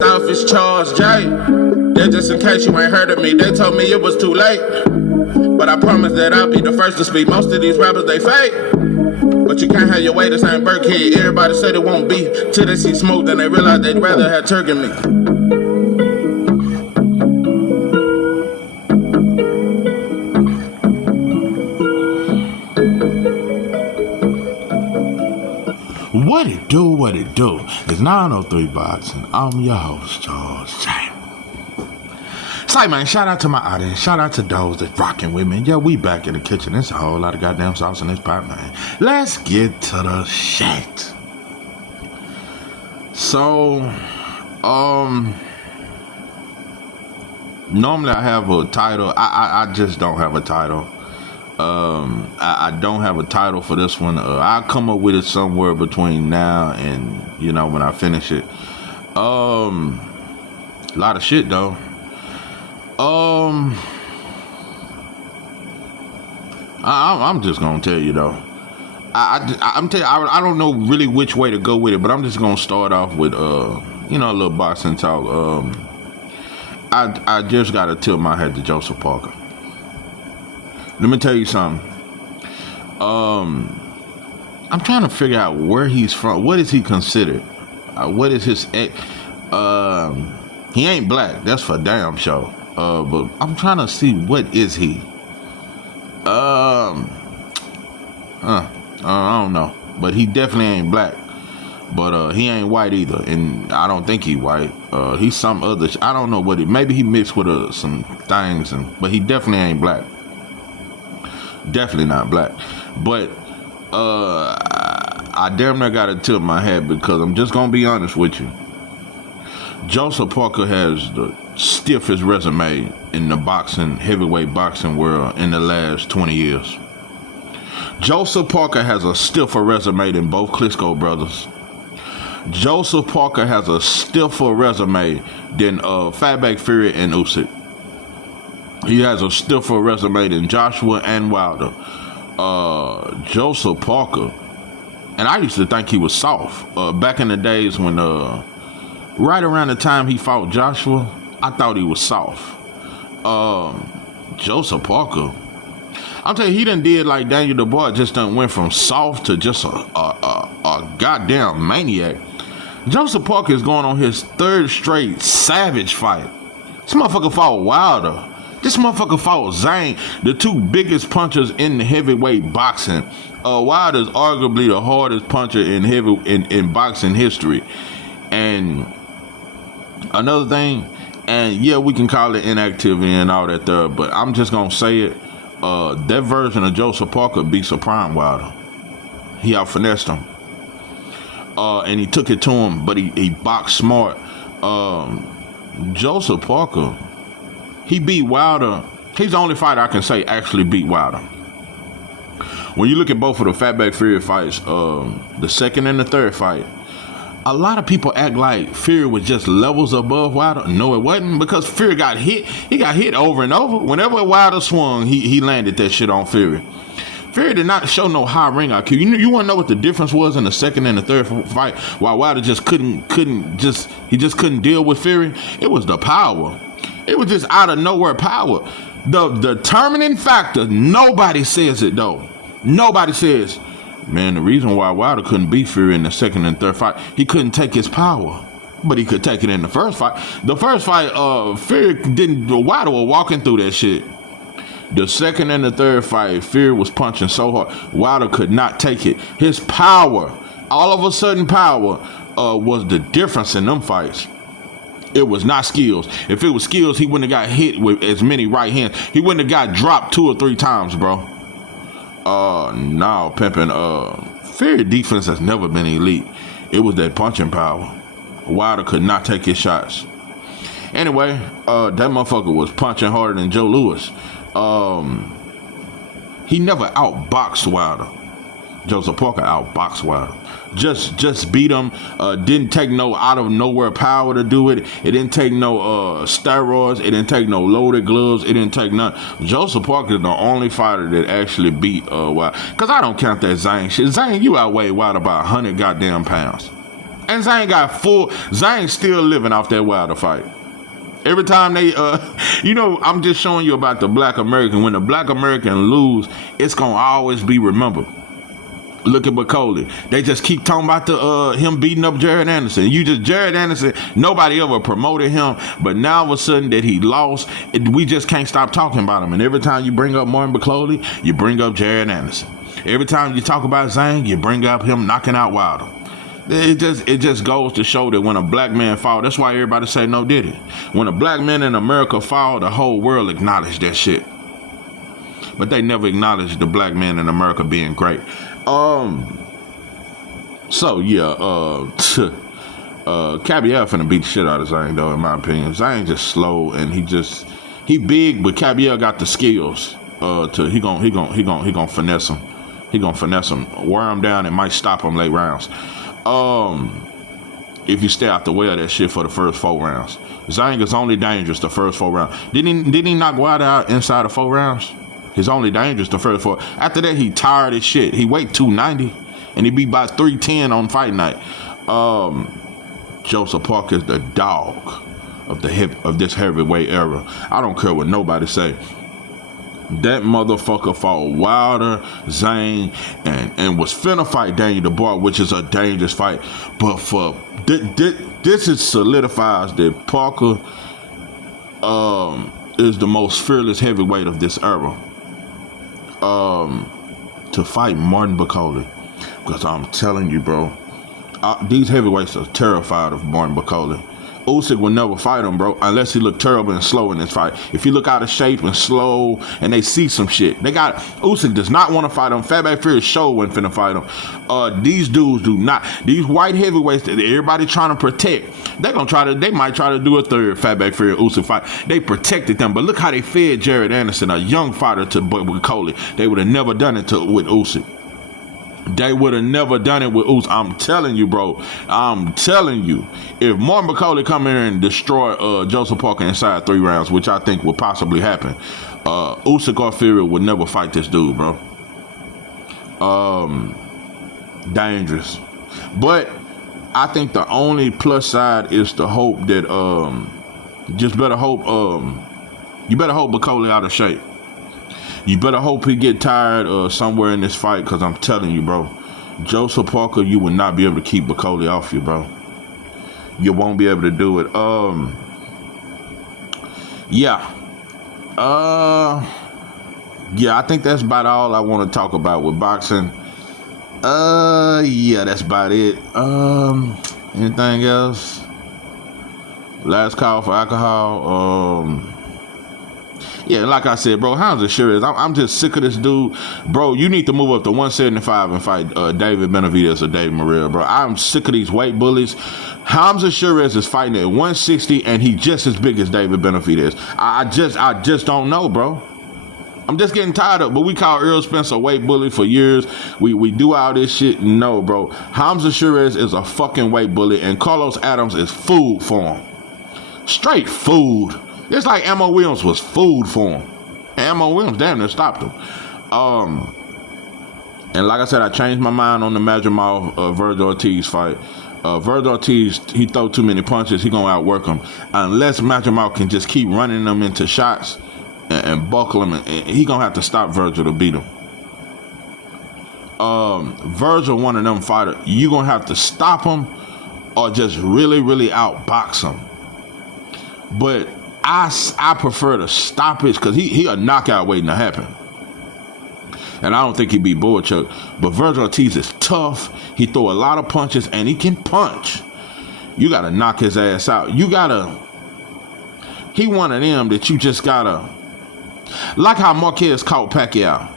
Office Charles J. That just in case you ain't heard of me, they told me it was too late. But I promise that I'll be the first to speak. Most of these rappers, they fake. But you can't have your way, this ain't Burkhead. Everybody said it won't be till they see smoke, then they realize they'd rather have turkey meat. What it do? It's 903 Boxing. I'm your host, Charles J. Say, man, shout out to my audience. Shout out to those that's rocking with me. Yeah, we back in the kitchen. There's a whole lot of goddamn sauce in this pot, man. Let's get to the shit. So, normally I have a title. I just don't have a title. I don't have a title for this one. I'll come up with it somewhere between now and, when I finish it. A lot of shit, though. I'm just gonna tell you, though. I'm telling you, I don't know really which way to go with it, but I'm just gonna start off with, a little boxing talk. I just gotta tip my hat to Joseph Parker. Let me tell you something. I'm trying to figure out where he's from. What is he considered? What is his? He ain't black. That's for damn sure. But I'm trying to see what is he. I don't know. But he definitely ain't black. But he ain't white either, and I don't think he white. He's some other. I don't know what he. Maybe he mixed with some things, but he definitely ain't black. Definitely not black. But I damn near gotta tip my hat because I'm just gonna be honest with you. Joseph Parker has the stiffest resume in the heavyweight boxing world in the last 20 years. Joseph Parker has a stiffer resume than both Klitschko brothers. Joseph Parker has a stiffer resume than Fatback Fury and Usyk. He has a stiffer resume than Joshua and Wilder. Joseph Parker, and I used to think he was soft. Back in the days when, right around the time he fought Joshua, I thought he was soft. Joseph Parker, I'm telling you, he done did like Daniel Dubois, just done went from soft to just a goddamn maniac. Joseph Parker is going on his third straight savage fight. This motherfucker fought Wilder. This motherfucker fought Zane, the two biggest punchers in the heavyweight boxing. Wilder's arguably the hardest puncher in boxing history. And another thing, and yeah, we can call it inactivity and all that there, but I'm just gonna say it. That version of Joseph Parker beats a prime Wilder. He out finessed him. And he took it to him, but he boxed smart. Joseph Parker, he beat Wilder. He's the only fighter I can say actually beat Wilder. When you look at both of the Fatback Fury fights, the second and the third fight, a lot of people act like Fury was just levels above Wilder. No, it wasn't, because Fury got hit. He got hit over and over. Whenever Wilder swung, he landed that shit on Fury. Fury did not show no high ring IQ. You want to know what the difference was in the second and the third fight? Why Wilder just couldn't deal with Fury? It was the power. It was just out of nowhere power. The determining factor, nobody says it though. Nobody says, man, the reason why Wilder couldn't beat Fury in the second and third fight, he couldn't take his power. But he could take it in the first fight. The first fight, Fury didn't, Wilder was walking through that shit. The second and the third fight, Fury was punching so hard, Wilder could not take it. His power, all of a sudden power, was the difference in them fights. It was not skills. If it was skills, he wouldn't have got hit with as many right hands. He wouldn't have got dropped 2 or 3 times, bro. No, pimping. Fury defense has never been elite. It was that punching power. Wilder could not take his shots. Anyway, that motherfucker was punching harder than Joe Louis. He never outboxed Wilder. Joseph Parker outboxed Wilder. Just beat him. Didn't take no out of nowhere power to do it. It didn't take no steroids. It didn't take no loaded gloves. It didn't take none. Joseph Parker is the only fighter that actually beat Wilder. Cause I don't count that Zane shit. Zane, you outweigh Wilder by 100 goddamn pounds. And Zane still living off that Wilder fight. Every time they, I'm just showing you about the Black American. When the Black American lose, it's gonna always be remembered. Look at McCauley. They just keep talking about him beating up Jared Anderson. Jared Anderson, nobody ever promoted him, but now all of a sudden that he lost, we just can't stop talking about him. And every time you bring up Martin McCauley, you bring up Jared Anderson. Every time you talk about Zane, you bring up him knocking out Wilder. It just goes to show that when a black man fall, that's why everybody say no Diddy. When a black man in America fall, the whole world acknowledge that shit. But they never acknowledge the black man in America being great. Caballero finna beat the shit out of Zane though, in my opinion. Zane just slow and he big, but Caballero got the skills. He gonna finesse him. He gonna finesse him, wear him down, and might stop him late rounds. If you stay out the way of that shit for the first 4 rounds. Zane is only dangerous the first 4 rounds. Didn't he knock Wilder out inside of 4 rounds? He's only dangerous the first 4. After that, he tired as shit. He weighed 290, and he beat by 310 on fight night. Joseph Parker is the dog of this heavyweight era. I don't care what nobody say. That motherfucker fought Wilder, Zane, and was finna fight Daniel Dubois, which is a dangerous fight. But for this is solidifies that Parker is the most fearless heavyweight of this era. To fight Martin McCauley, because I'm telling you, bro, these heavyweights are terrified of Martin McCauley. Usyk will never fight him, bro, unless he look terrible and slow in this fight. If he look out of shape and slow and they see some shit, Usyk does not want to fight him. Fatback Fury show wasn't finna fight him. These dudes do not. These white heavyweights that everybody trying to protect, they might try to do a third Fatback Fury Usyk fight. They protected them, but look how they fed Jared Anderson, a young fighter, to McCauley. They would have never done it with Usyk. They would have never done it with Usyk. I'm telling you, bro. I'm telling you. If Martin McCauley come in and destroy Joseph Parker inside 3 rounds, which I think will possibly happen, Usyk or Fury would never fight this dude, bro. Dangerous. But I think the only plus side is to hope that you better hope McCauley out of shape. You better hope he get tired somewhere in this fight, because I'm telling you, bro, Joseph Parker, you will not be able to keep McCauley off you, bro. You won't be able to do it. I think that's about all I want to talk about with boxing. That's about it. Anything else? Last call for alcohol. Like I said, bro, Hamza Sheeraz, I'm just sick of this dude. Bro, you need to move up to 175 and fight David Benavidez or David Morrell, bro. I'm sick of these weight bullies. Hamza Sheeraz is fighting at 160, and he just as big as David Benavidez. I just don't know, bro. I'm just getting tired of it. But we call Earl Spence a weight bully for years. We do all this shit. No, bro. Hamza Sheeraz is a fucking weight bully, and Carlos Adams is food for him. Straight food. It's like Ammo Williams was food for him. And Ammo Williams damn near stopped him. And like I said, I changed my mind on the Madrimov Virgil Ortiz fight. Virgil Ortiz, he throw too many punches, he gonna outwork him. Unless Madrimov can just keep running them into shots and buckle him, and he gonna have to stop Virgil to beat him. Virgil, one of them fighters, you gonna have to stop him or just really, really outbox him. But I prefer to stop it, because he a knockout waiting to happen. And I don't think he beat Boychuk. But Virgil Ortiz is tough. He throw a lot of punches, and he can punch. You got to knock his ass out. He one of them that you just got to, like how Marquez caught Pacquiao.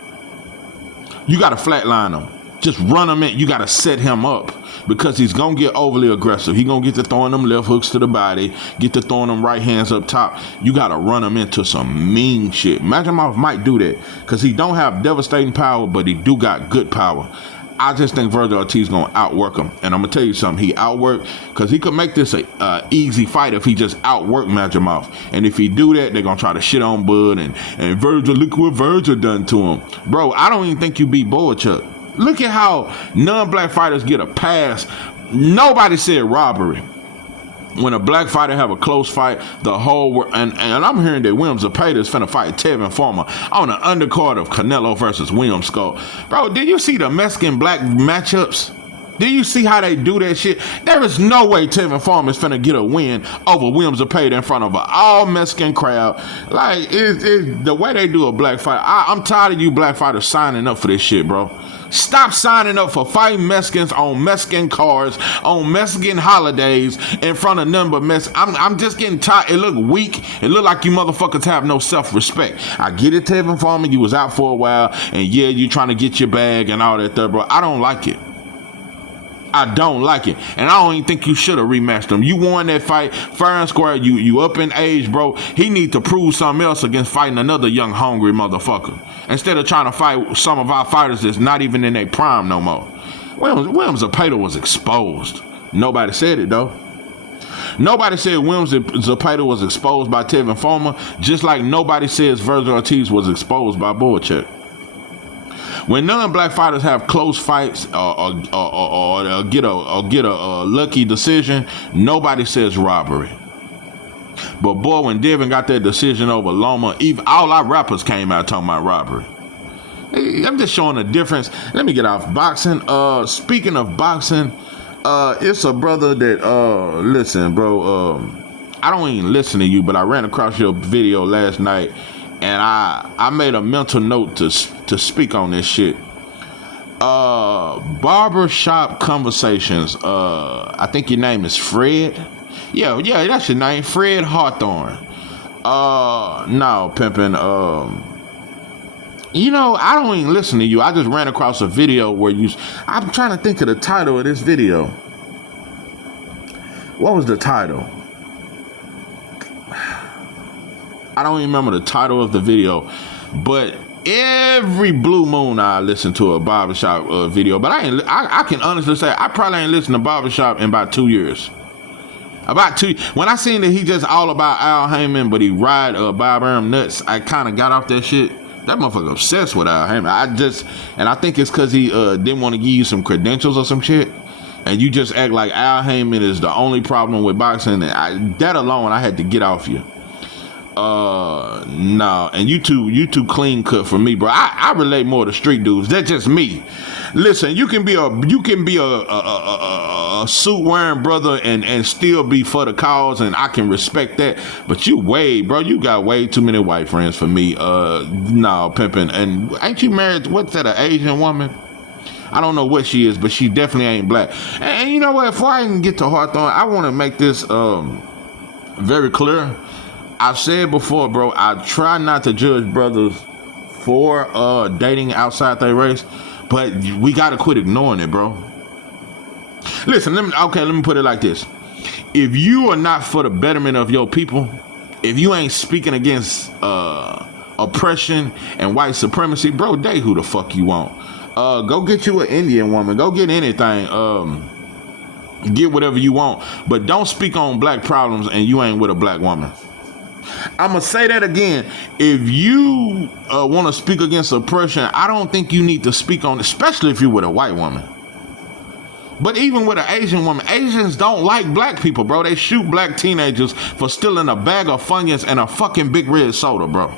You got to flatline him. Just run him in. You got to set him up, because he's going to get overly aggressive. He going to get to throwing them left hooks to the body, get to throwing them right hands up top. You got to run him into some mean shit. Madrimov might do that, because he don't have devastating power, but he do got good power. I just think Virgil Ortiz going to outwork him. And I'm going to tell you something. He outworked, because he could make this a easy fight if he just outworked Madrimov. And if he do that, they're going to try to shit on Bud. And Virgil, look what Virgil done to him. Bro, I don't even think you beat Boychuk. Look at how non-black fighters get a pass Nobody said robbery. When a black fighter have a close fight, the whole world, and I'm hearing that William Zepeda is finna fight Tevin Farmer on the undercard of Canelo versus William Skull. Bro, did you see the Mexican black matchups? Do you see how they do that shit? There is no way Tevin Farmer is finna get a win over William Zepeda in front of an all Mexican crowd. Like, it's the way they do a black fight. I'm tired of you black fighters signing up for this shit, bro. Stop signing up for fighting Mexicans on Mexican cars, on Mexican holidays, in front of none but Mexicans. I'm just getting tired. It look weak. It look like you motherfuckers have no self-respect. I get it, Tevin Farmer, you was out for a while, and yeah, you trying to get your bag and all that stuff, bro. I don't like it. I don't like it. And I don't even think you should have rematched him. You won that fight fair and square. You up in age, bro. He need to prove something else against fighting another young, hungry motherfucker. Instead of trying to fight some of our fighters that's not even in their prime no more. William Zepeda was exposed. Nobody said it, though. Nobody said William Zepeda was exposed by Tevin Farmer, just like nobody says Virgil Ortiz was exposed by Boacek. When non-black fighters have close fights or get a lucky decision, nobody says robbery. But boy, when Devin got that decision over Loma, even all our rappers came out talking about robbery. I'm just showing a difference. Let me get off boxing. Speaking of boxing, it's a brother that listen, bro. I don't even listen to you, but I ran across your video last night. And I made a mental note to speak on this shit. Barbershop Conversations. I think your name is Fred. Yeah, that's your name, Fred Hawthorne. No, pimpin'. You know, I don't even listen to you. I just ran across a video where I'm trying to think of the title of this video. What was the title? I don't even remember the title of the video, but every blue moon I listen to a barbershop video. But I can honestly say I probably ain't listened to barbershop in about 2 years. When I seen that he just all about Al Heyman, but he ride Bob Arum nuts, I kind of got off that shit. That motherfucker obsessed with Al Heyman. And I think it's because he didn't want to give you some credentials or some shit. And you just act like Al Heyman is the only problem with boxing. And that alone, I had to get off you. No, and you too clean cut for me, bro. I relate more to street dudes. That's just me. Listen, you can be a suit wearing brother and still be for the cause, and I can respect that. But you got way too many white friends for me. No, pimping. And ain't you married? What's that? An Asian woman? I don't know what she is, but she definitely ain't black. And you know what? Before I even get to Hawthorne, I want to make this very clear. I've said before, bro, I try not to judge brothers for dating outside their race, but we got to quit ignoring it, bro. Listen, let me put it like this. If you are not for the betterment of your people, if you ain't speaking against oppression and white supremacy, bro, date who the fuck you want. Go get you an Indian woman. Go get anything. Get whatever you want. But don't speak on black problems and you ain't with a black woman. I'm going to say that again. If you want to speak against oppression, I don't think you need to speak on it, especially if you're with a white woman. But even with an Asian woman, Asians don't like black people, bro. They shoot black teenagers for stealing a bag of Funyuns and a fucking Big Red soda, bro.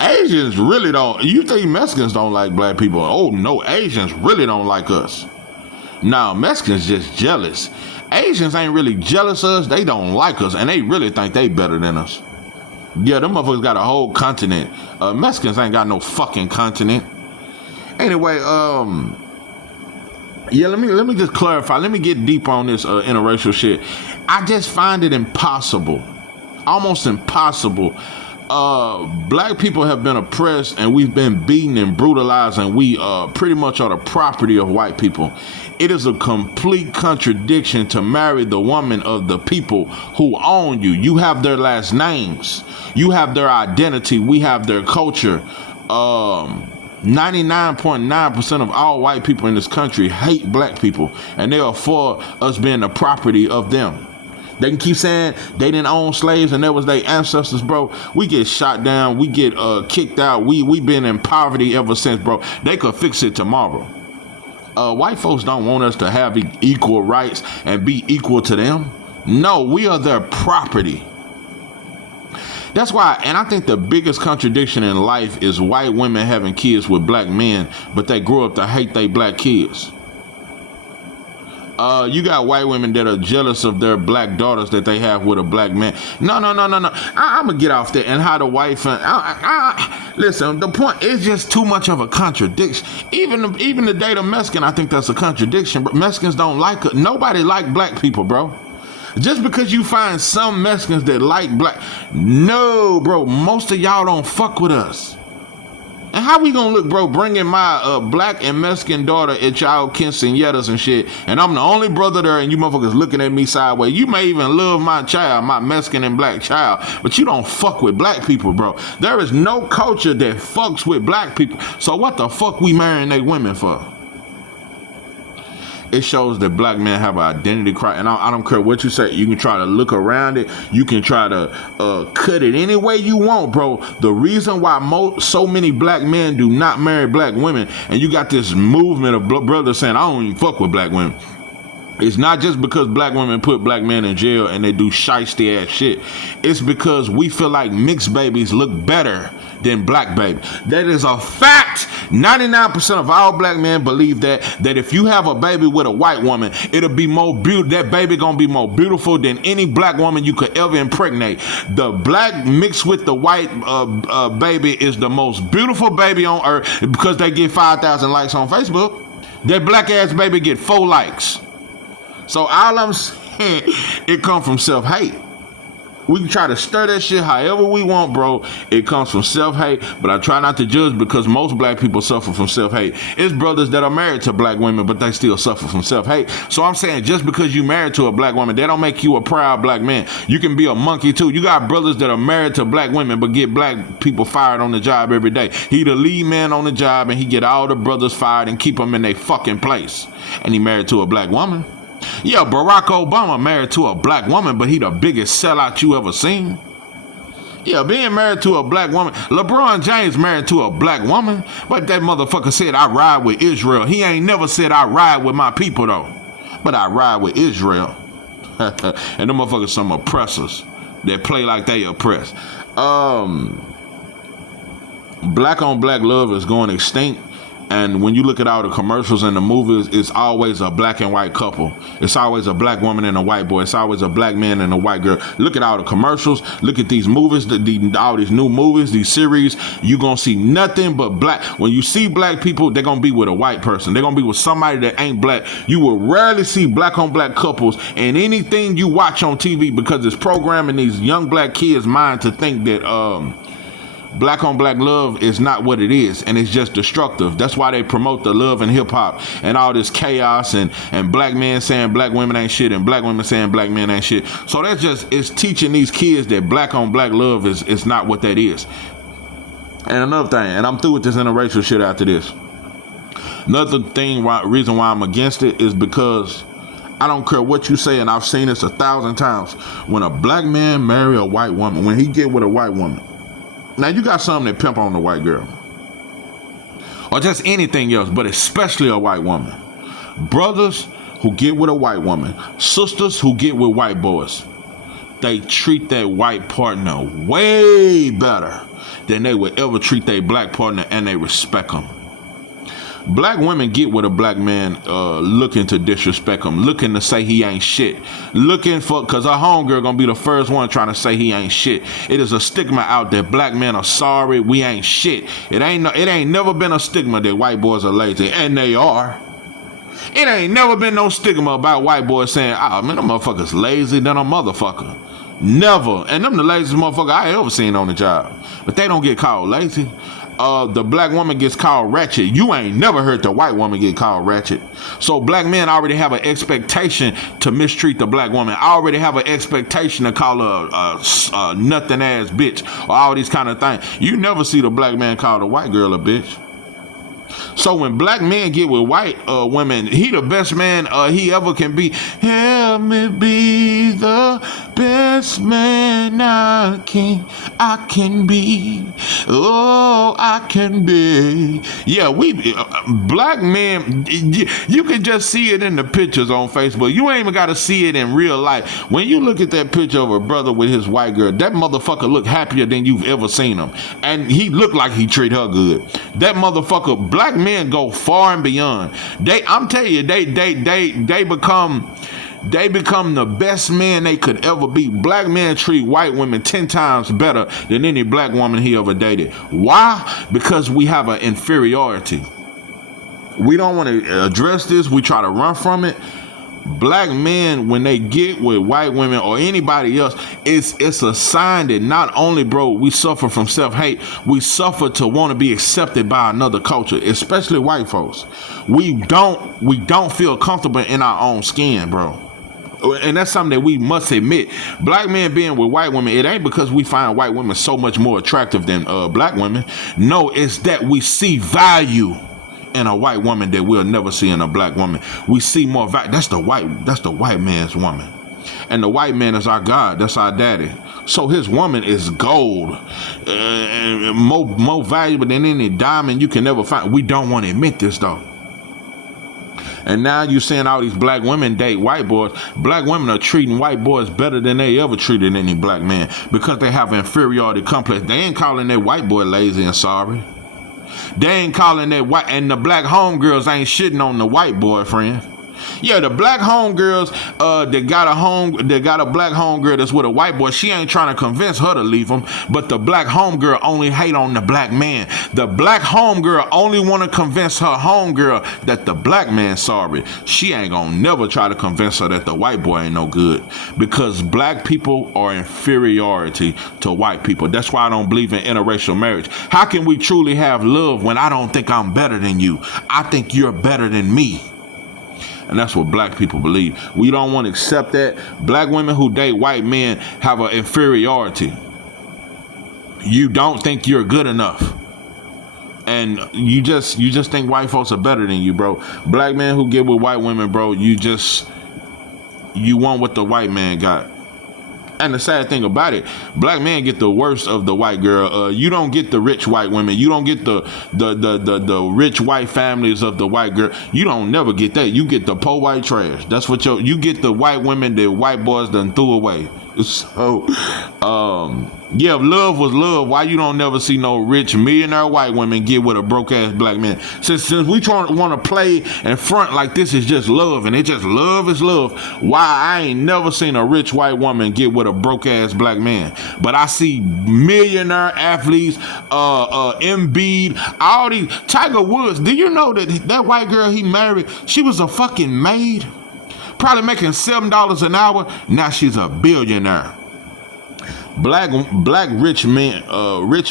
Asians really don't. You think Mexicans don't like black people? Oh, no, Asians really don't like us. Now, Mexicans just jealous. Asians ain't really jealous of us. They don't like us, and they really think they better than us. Yeah, them motherfuckers got a whole continent. Mexicans ain't got no fucking continent. Anyway, yeah, let me just clarify. Let me get deep on this interracial shit. I just find it impossible, almost impossible. Black people have been oppressed and we've been beaten and brutalized, and we pretty much are the property of white people. It is a complete contradiction to marry the woman of the people who own you. You have their last names. You have their identity. We have their culture. 99.9% of all white people in this country hate black people, and they are for us being the property of them. They can keep saying they didn't own slaves and that was their ancestors, bro. We get shot down. We get kicked out. We been in poverty ever since, bro. They could fix it tomorrow. White folks don't want us to have equal rights and be equal to them. No, we are their property. That's why, and I think the biggest contradiction in life is white women having kids with black men, but they grow up to hate their black kids. You got white women that are jealous of their black daughters that they have with a black man. No. I'm gonna get off that and how the wife. Listen, the point is just too much of a contradiction. Even the date of Mexican, I think that's a contradiction. But Mexicans don't like it. Nobody like black people, bro. Just because you find some Mexicans that like black, no, bro. Most of y'all don't fuck with us. And how we gonna look, bro, bringing my black and Mexican daughter at y'all quinceañeras and shit, and I'm the only brother there, and you motherfuckers looking at me sideways. You may even love my child, my Mexican and black child, but you don't fuck with black people, bro. There is no culture that fucks with black people. So what the fuck we marrying they women for? It shows that black men have an identity crisis. And I don't care what you say. You can try to look around it. You can try to cut it any way you want, bro. The reason why so many black men do not marry black women, and you got this movement of brothers saying, I don't even fuck with black women. It's not just because black women put black men in jail and they do shiesty ass shit. It's because we feel like mixed babies look better than black baby. That is a fact. 99% of all black men believe that if you have a baby with a white woman, it'll be more beautiful. That baby gonna be more beautiful than any black woman you could ever impregnate. The black mixed with the white baby is the most beautiful baby on earth because they get 5,000 likes on Facebook. That black ass baby get 4 likes. So all I'm saying, it comes from self-hate. We can try to stir that shit however we want, bro. It comes from self-hate, but I try not to judge because most black people suffer from self-hate. It's brothers that are married to black women, but they still suffer from self-hate. So I'm saying just because you married to a black woman, that don't make you a proud black man. You can be a monkey too. You got brothers that are married to black women, but get black people fired on the job every day. He the lead man on the job, and he get all the brothers fired and keep them in their fucking place. And he married to a black woman. Yeah, Barack Obama married to a black woman, but he the biggest sellout you ever seen. Yeah, being married to a black woman. LeBron James married to a black woman, but that motherfucker said, I ride with Israel. He ain't never said, I ride with my people, though. But I ride with Israel. And them motherfuckers some oppressors that play like they oppress. Black on black love is going extinct. And when you look at all the commercials and the movies, it's always a black and white couple. It's always a black woman and a white boy. It's always a black man and a white girl. Look at all the commercials. Look at these movies, all these new movies, these series. You're going to see nothing but black. When you see black people, they're going to be with a white person. They're going to be with somebody that ain't black. You will rarely see black on black couples in anything you watch on TV because it's programming these young black kids' mind to think that black on black love is not what it is, and it's just destructive. That's why they promote the love and hip hop and all this chaos and black men saying black women ain't shit and black women saying black men ain't shit. So that's just, it's teaching these kids that black on black love is not what that is. And another thing, and I'm through with this interracial shit after this. Another thing, reason why I'm against it is because I don't care what you say, and I've seen this 1,000 times. When a black man marry a white woman, when he get with a white woman, now, you got some that pimp on the white girl. Or just anything else, but especially a white woman. Brothers who get with a white woman. Sisters who get with white boys. They treat their white partner way better than they would ever treat their black partner, and they respect them. Black women get with a black man looking to disrespect him, looking to say he ain't shit, looking for, because our homegirl gonna be the first one trying to say he ain't shit. It is a stigma out there. Black men are sorry, we ain't shit. It ain't never been a stigma that white boys are lazy, and they are. It ain't never been no stigma about white boys saying, oh man, them motherfuckers lazy than a motherfucker. Never. And them the laziest motherfucker I ever seen on the job. But they don't get called lazy. The black woman gets called ratchet. You ain't never heard the white woman get called ratchet. So black men already have an expectation to mistreat the black woman. I already have an expectation to call her a nothing ass bitch or all these kind of things. You never see the black man call the white girl a bitch. So when black men get with white women, he the best man he ever can be. Help me be the best man and I can be. Oh, I can be. Yeah, we black men. You can just see it in the pictures on Facebook. You ain't even got to see it in real life. When you look at that picture of a brother with his white girl, that motherfucker look happier than you've ever seen him, and he look like he treat her good. That motherfucker. Black men go far and beyond. I'm telling you, they become the best man they could ever be. Black men treat white women 10 times better than any black woman he ever dated. Why? Because we have an inferiority. We don't want to address this. We try to run from it. Black men, when they get with white women or anybody else, it's a sign that not only, bro, we suffer from self-hate, we suffer to want to be accepted by another culture, especially white folks. We don't feel comfortable in our own skin, bro. And that's something that we must admit. Black men being with white women, it ain't because we find white women so much more attractive than black women. No, it's that we see value in a white woman that we'll never see in a black woman. We see more value. That's the white man's woman. And the white man is our God. That's our daddy. So his woman is gold, more valuable than any diamond you can ever find. We don't want to admit this though. And now you seeing all these black women date white boys. Black women are treating white boys better than they ever treated any black man because they have an inferiority complex. They ain't calling that white boy lazy and sorry. They ain't calling that white, and the black homegirls ain't shitting on the white boyfriend. Yeah, the black homegirls that got a black homegirl that's with a white boy, she ain't trying to convince her to leave him, but the black homegirl only hate on the black man. The black homegirl only want to convince her homegirl that the black man's sorry. She ain't gonna never try to convince her that the white boy ain't no good, because black people are inferiority to white people. That's why I don't believe in interracial marriage. How can we truly have love when I don't think I'm better than you? I think you're better than me. And that's what black people believe. We don't want to accept that. Black women who date white men have an inferiority. You don't think you're good enough. And you just think white folks are better than you, bro. Black men who get with white women, bro, you want what the white man got. And the sad thing about it, black men get the worst of the white girl. You don't get the rich white women. You don't get the rich white families of the white girl. You don't never get that. You get the poor white trash. That's what you get the white women that white boys done threw away. So, yeah, if love was love, why you don't never see no rich millionaire white women get with a broke ass black man? Since we want to play and front like this is just love and it just love is love, why I ain't never seen a rich white woman get with a broke ass black man? But I see millionaire athletes, Embiid, all these, Tiger Woods. Do you know that white girl he married, she was a fucking maid? Probably making $7 an hour. Now she's a billionaire. Rich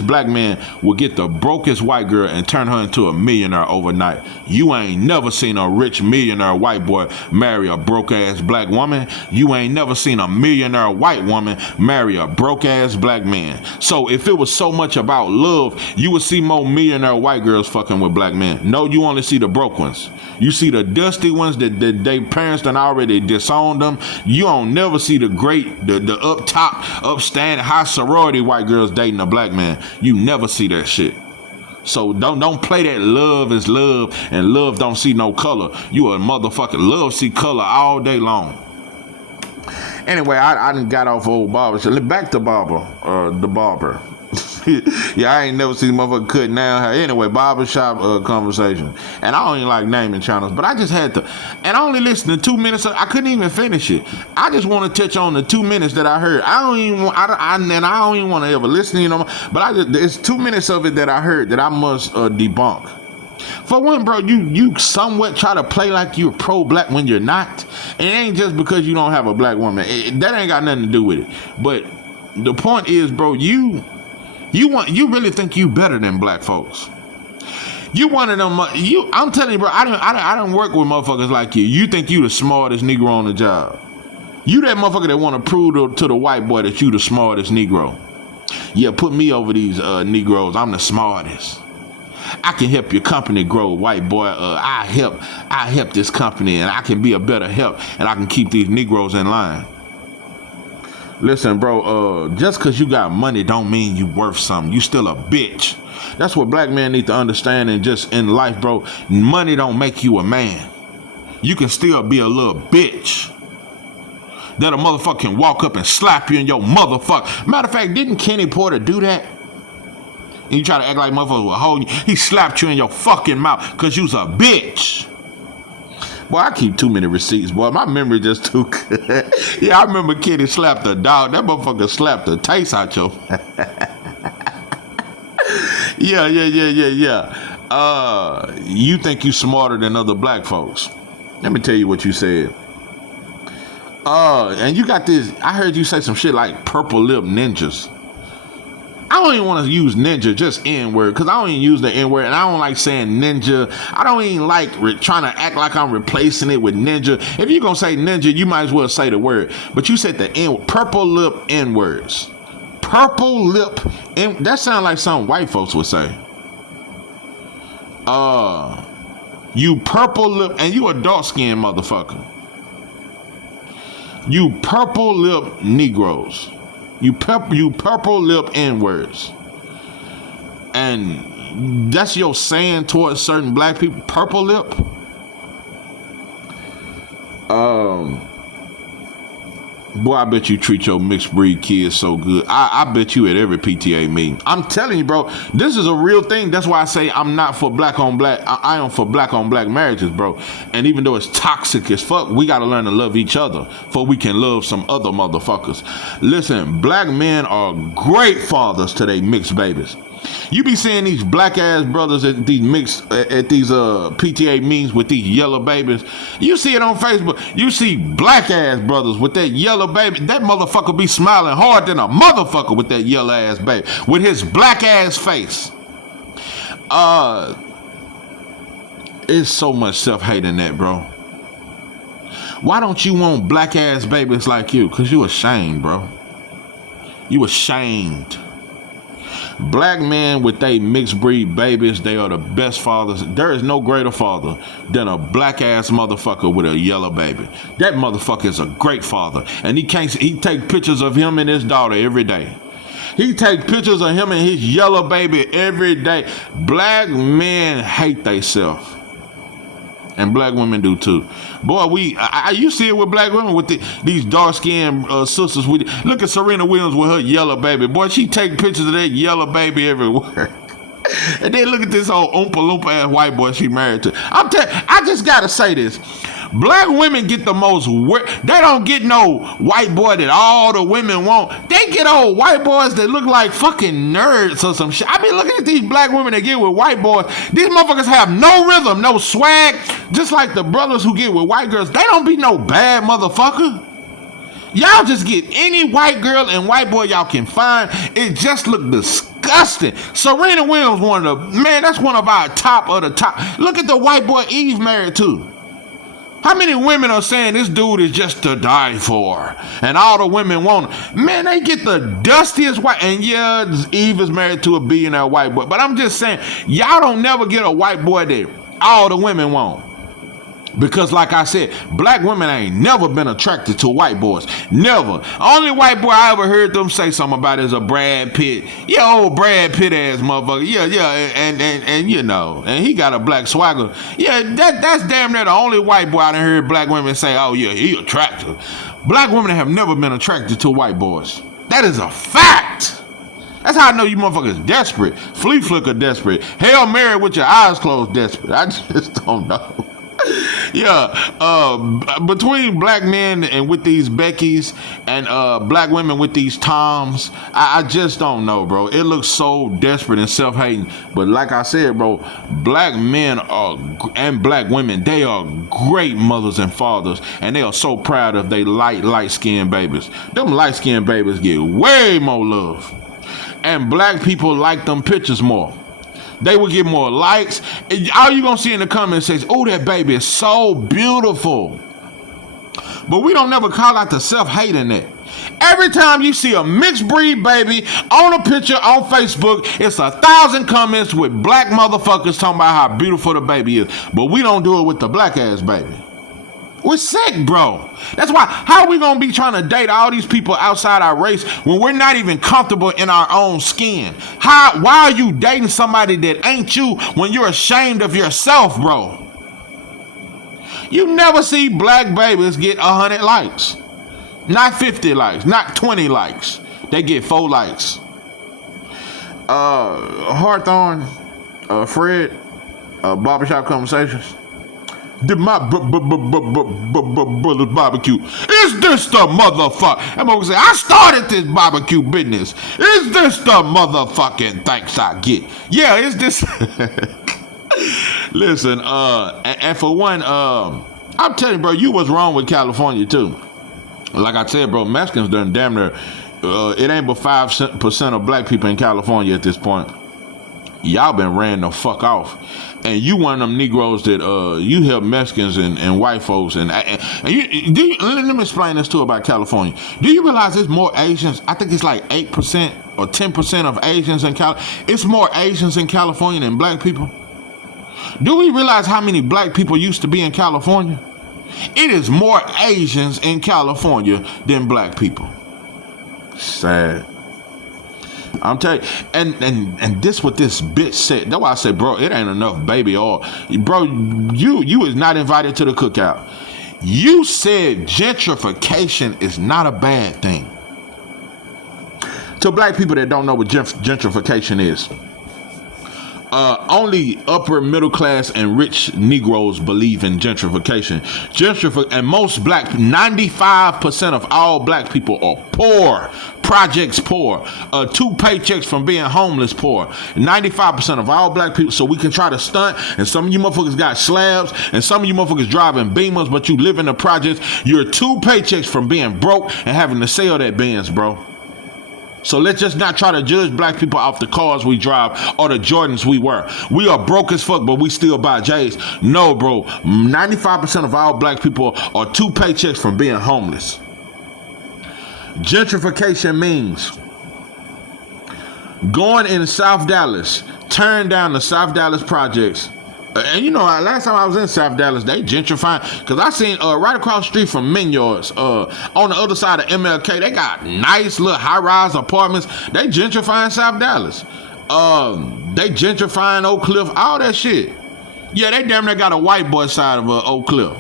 black man will get the brokest white girl and turn her into a millionaire overnight. You ain't never seen a rich millionaire white boy marry a broke ass black woman. You ain't never seen a millionaire white woman marry a broke ass black man. So if it was so much about love, you would see more millionaire white girls fucking with black men. No, you only see the broke ones. You see the dusty ones that their parents done already disowned them. You don't never see the great, the up top, upstanding, high sorority white girls dating a black man. You never see that shit. So don't play that love is love and love don't see no color. You a motherfucking love see color all day long. Anyway, I done got off old barber. So back to the barber. Yeah, I ain't never seen motherfucker cut down hair. Anyway, barbershop conversation. And I don't even like naming channels, but I just had to. And I only listened to 2 minutes. I couldn't even finish it. I just want to touch on the 2 minutes that I heard. I don't even want to ever listen, you know. But it's 2 minutes of it that I heard that I must debunk. For one, bro, you somewhat try to play like you're pro-black when you're not. It ain't just because you don't have a black woman. That ain't got nothing to do with it. But the point is, bro, you really think you better than black folks. You one of them. I'm telling you, bro. I don't work with motherfuckers like you. You think you the smartest Negro on the job. You that motherfucker that want to prove to the white boy that you the smartest Negro. Yeah, put me over these Negroes. I'm the smartest. I can help your company grow, white boy. I help this company, and I can be a better help, and I can keep these Negroes in line. Listen, bro, just because you got money don't mean you worth something. You still a bitch. That's what black men need to understand, and just in life, bro. Money don't make you a man. You can still be a little bitch. That a motherfucker can walk up and slap you in your motherfucker. Matter of fact, didn't Kenny Porter do that? And you try to act like motherfucker was holding you. He slapped you in your fucking mouth because you's a bitch. Boy, I keep too many receipts, boy. My memory just too good. Yeah, I remember Kenny slapped a dog. That motherfucker slapped the taste out your. Yeah. You think you smarter than other black folks. Let me tell you what you said. And you got this, I heard you say some shit like purple lip ninjas. I don't even want to use ninja, just N-word, because I don't even use the N-word, and I don't like saying ninja. I don't even like trying to act like I'm replacing it with ninja. If you're going to say ninja, you might as well say the word. But you said the N-word, purple lip N-words. Purple lip, that sounds like something white folks would say. You purple lip, and you a dark-skinned motherfucker. You purple lip Negroes. You purple lip N-words. And that's your saying towards certain black people, purple lip. Boy, I bet you treat your mixed breed kids so good. I bet you at every PTA meeting. I'm telling you, bro, this is a real thing. That's why I say I'm not for black on black. I am for black on black marriages, bro. And even though it's toxic as fuck, we got to learn to love each other before we can love some other motherfuckers. Listen, black men are great fathers to their mixed babies. You be seeing these black ass brothers at these PTA meetings with these yellow babies. You see it on Facebook. You see black ass brothers with that yellow baby. That motherfucker be smiling hard than a motherfucker with that yellow ass baby with his black ass face. It's so much self-hate in that, bro. Why don't you want black ass babies like you? Cause you ashamed, bro. You ashamed. Black men with they mixed breed babies, they are the best fathers. There is no greater father than a black ass motherfucker with a yellow baby. That motherfucker is a great father. And he take pictures of him and his daughter every day. He take pictures of him and his yellow baby every day. Black men hate theyself. And black women do too. Boy, you see it with black women with these dark-skinned sisters. Look at Serena Williams with her yellow baby. Boy, she take pictures of that yellow baby everywhere. And then look at this old Oompa Loompa ass white boy she married to. I just gotta say this. Black women get the most they don't get no white boy that all the women want. They get old white boys that look like fucking nerds or some shit. I be looking at these black women that get with white boys. These motherfuckers have no rhythm, no swag. Just like the brothers who get with white girls. They don't be no bad motherfucker. Y'all just get any white girl and white boy y'all can find. It just look disgusting. Serena Williams, that's one of our top of the top. Look at the white boy Eve married to. How many women are saying this dude is just to die for? And all the women want him. Man, they get the dustiest white. And yeah, Eve is married to a billionaire white boy. But I'm just saying, y'all don't never get a white boy that all the women want. Because like I said, black women ain't never been attracted to white boys. Never. Only white boy I ever heard them say something about is a Brad Pitt. Yeah, old Brad Pitt ass motherfucker. Yeah, and you know, and he got a black swagger. Yeah, that's damn near the only white boy I done heard black women say, oh yeah, he attractive. Black women have never been attracted to white boys. That is a fact. That's how I know you motherfuckers desperate. Flea Flicker desperate. Hail Mary with your eyes closed desperate. I just don't know. Yeah, between black men and with these Beckys and black women with these Toms, I just don't know, bro. It looks so desperate and self-hating. But like I said, bro, black men and black women, they are great mothers and fathers, and they are so proud of their light-skinned babies. Them light-skinned babies get way more love, and black people like them pictures more. They will get more likes. And all you gonna see in the comments says, oh, that baby is so beautiful. But we don't never call out the self-hate in that. Every time you see a mixed breed baby on a picture on Facebook, it's 1,000 comments with black motherfuckers talking about how beautiful the baby is. But we don't do it with the black ass baby. We're sick, bro. That's why, how are we going to be trying to date all these people outside our race when we're not even comfortable in our own skin? Why are you dating somebody that ain't you when you're ashamed of yourself, bro? You never see black babies get 100 likes. Not 50 likes, not 20 likes. They get 4 likes. Hawthorne, Fred, Barbershop Conversations. Did my brother's barbecue. Is this the motherfucker? I'm gonna say, I started this barbecue business. Is this the motherfucking thanks I get? Yeah, is this? Listen, and for one, I'm telling you, bro, you was wrong with California too. Like I said, bro, Mexicans done damn near, it ain't but 5% of black people in California at this point. Y'all been ran the fuck off. And you one of them Negroes that you help Mexicans and white folks and you, let me explain this too about California. Do you realize there's more Asians? I think it's like 8% or 10% of Asians in California. It's more Asians in California than black people. Do we realize how many black people used to be in California? It is more Asians in California than black people. Sad. I'm telling you, and this what this bitch said. That's why I say, bro, it ain't enough baby oil. Bro, you is not invited to the cookout. You said gentrification is not a bad thing. To black people that don't know what gentrification is, only upper middle class and rich Negroes believe in gentrification. And most black, 95% of all black people are poor. Projects poor. 2 paychecks from being homeless poor. 95% of all black people. So we can try to stunt, and some of you motherfuckers got slabs, and some of you motherfuckers driving Beamers, but you live in the projects. You're 2 paychecks from being broke and having to sell that Benz, bro. So let's just not try to judge black people off the cars we drive or the Jordans we wear. We are broke as fuck, but we still buy J's. No, bro. 95% of all black people are 2 paychecks from being homeless. Gentrification means going in South Dallas, turn down the South Dallas projects. And you know, last time I was in South Dallas, they gentrifying. Because I seen right across the street from Minyards, on the other side of MLK, they got nice little high-rise apartments. They gentrifying South Dallas. They gentrifying Oak Cliff, all that shit. Yeah, they damn near got a white boy side of Oak Cliff.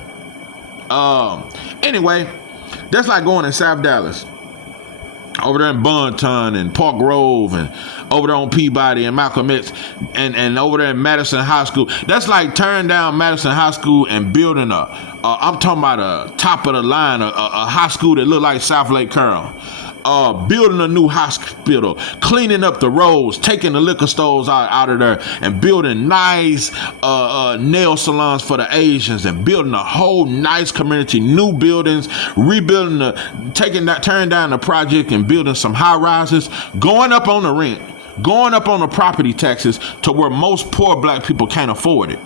Anyway, that's like going in South Dallas. Over there in Bonton and Park Grove and over there on Peabody and Malcolm X and over there in Madison High School. That's like tearing down Madison High School and building I'm talking about a top of the line, a high school that look like South Lake Carroll. Building a new hospital, cleaning up the roads, taking the liquor stores out of there, and building nice nail salons for the Asians, and building a whole nice community, new buildings, rebuilding tearing down the project and building some high rises, going up on the rent, going up on the property taxes to where most poor black people can't afford it.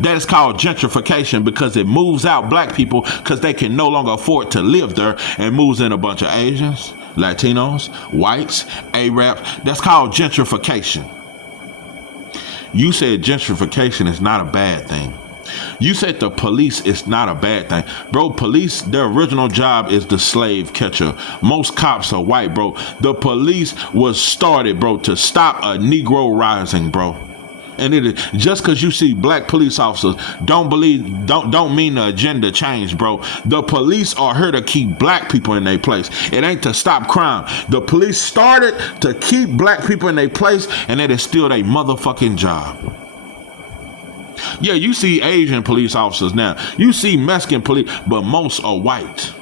That is called gentrification because it moves out black people because they can no longer afford to live there and moves in a bunch of Asians, Latinos, whites, Arabs. That's called gentrification. You said gentrification is not a bad thing. You said the police is not a bad thing. Bro, police, their original job is the slave catcher. Most cops are white, bro. The police was started, bro, to stop a Negro rising, bro. And it is just because you see black police officers don't mean the agenda changed, bro. The police are here to keep black people in their place. It ain't to stop crime. The police started to keep black people in their place, and it is still their motherfucking job. Yeah, you see Asian police officers now. You see Mexican police, but most are white.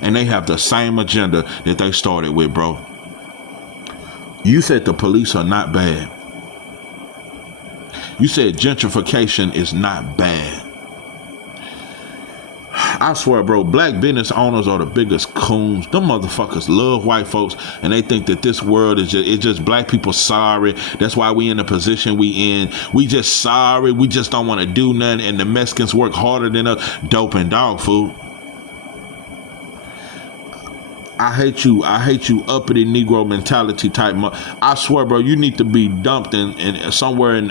And they have the same agenda that they started with, bro. You said the police are not bad. You said gentrification is not bad. I swear, bro, black business owners are the biggest coons. Them motherfuckers love white folks, and they think that this world is just black people sorry. That's why we in the position we in. We just sorry. We just don't want to do nothing, and the Mexicans work harder than us. Dope and dog food. I hate you uppity Negro mentality type. I swear, bro, you need to be dumped in somewhere in